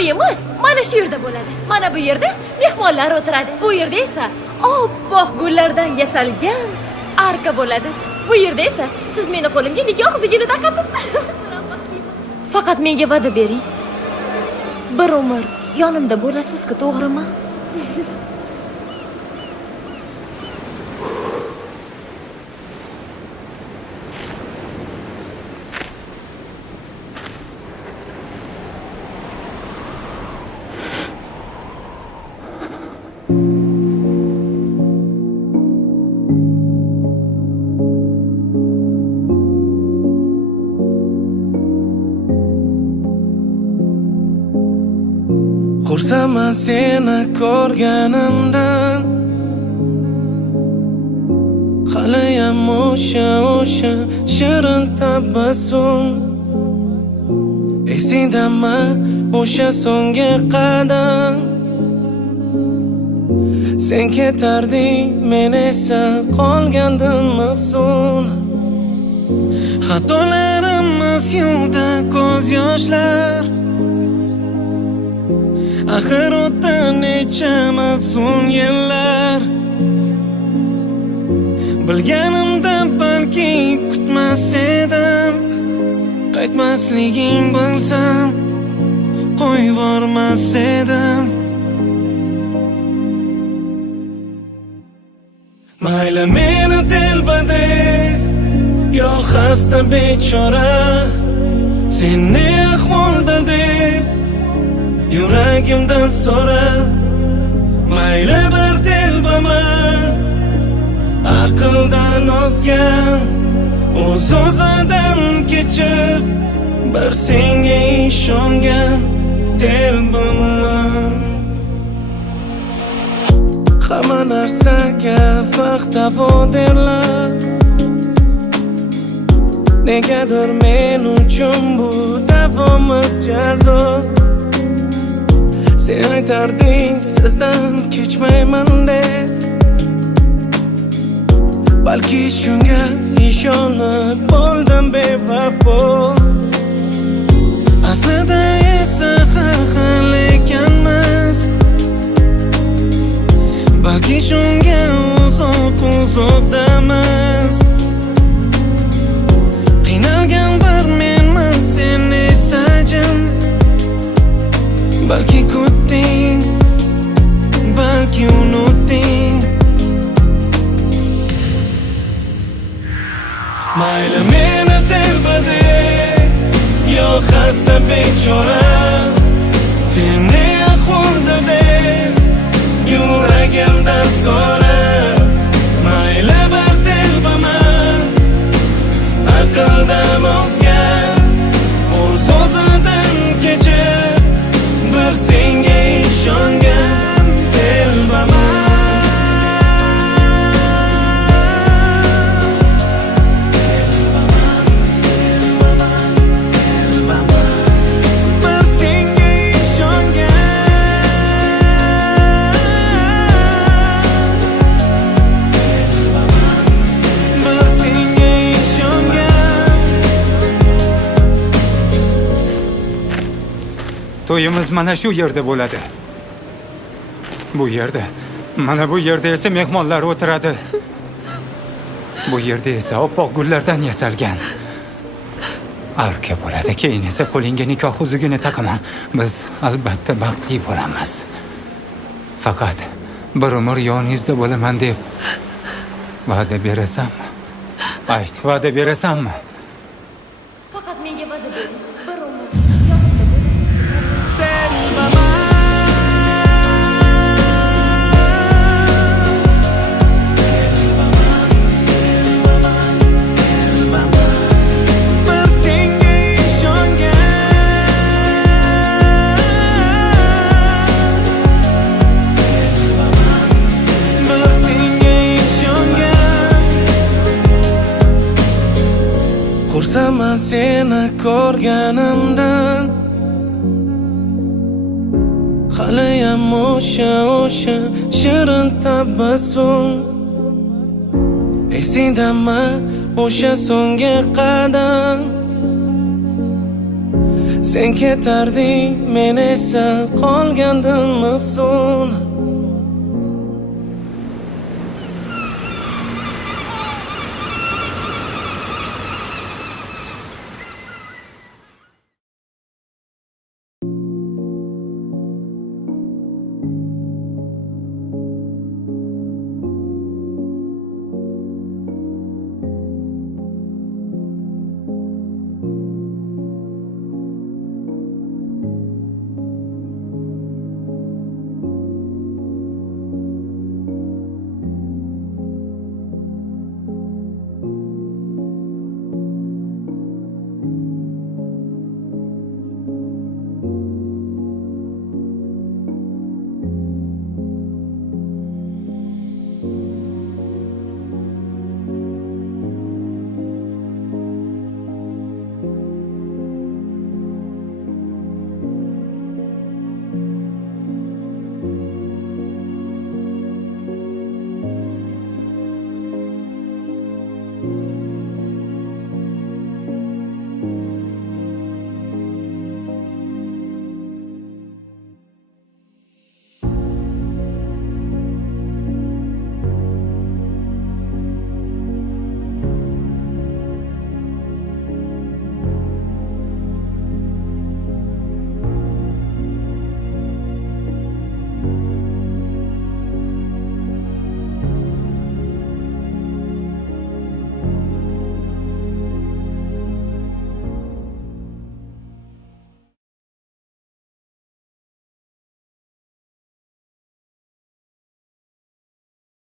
To'yimiz mana shu yerda bo'ladi. Mana bu yerda mehmonlar o'tiradi. Bu yerda esa oppoq gullardan yasalgan arka bo'ladi. Bu yerda esa siz meni qo'limga nikoh zigini taqasiz. Faqat menga va'da bering. Bir umr yonimda bo'lasiz-ku, to'g'rimi? Xursandman seni ko'rganimdan, haliyam o'sha shirin tabassum. Esingdami o'sha so'nggi qadam? Sen ketarding, men esa qolgandim mahzun. Xatolarimiz yo'lda ko'z yoshlar, axir o'tdi necha mahzun yillar. Bilganimda balki kutmas edim, qaytmasliging bilsam qo'yvormas edim. Mayli meni telbadek, yo xasta bechora, sen ne ahvolda deb yuragimdan so'ra. Mayli bir telbaman, aqldan ozgan, o'z-o'zidan kechib, bir senga ishongan telbaman. Hamma narsaga vaqt-davo derlar, negadir men uchun bu davomiz jazo. Sen aytarding sizdan kechmayman deb, balki shunga ishonib bo'ldim bevafo. Aslida esa har xil ekanmiz, balki shunga uzoq-uzoqdamiz. Qiynalgan bir menman, sen esa jim. Balki kutding, balki unutding. Mayli meni telbadek, yo xasta bechora, sen ne ahvolda deb yuragimdan so'ra. Mayli bir telbaman, aqldan ozgan, o'z-o'zidan kechib, bir senga ishongan telbaman. Bir senga ishongan. To'yimiz mana shu yerda bo'ladi. Bu yerda, mana bu yerda esa mehmonlar o'tiradi. Bu yerda esa oppoq gullardan yasalgan arka bo'ladi. Keyin esa qo'lingga nikoh uzugini taqaman. Biz albatta baxtli bo'lamiz. Faqat bir umr yoningizda bo'laman deb va'da berasanmi? Ayt, va'da berasanmi? Faqat menga va'da bering. Bir umr yonimda bo'lasiz. Xursandman seni ko'rganimdan, haliyam o'sha shirin tabassum. Esingdami o'sha so'nggi qadam? Sen ketarding, men esa qolgandim mahzun.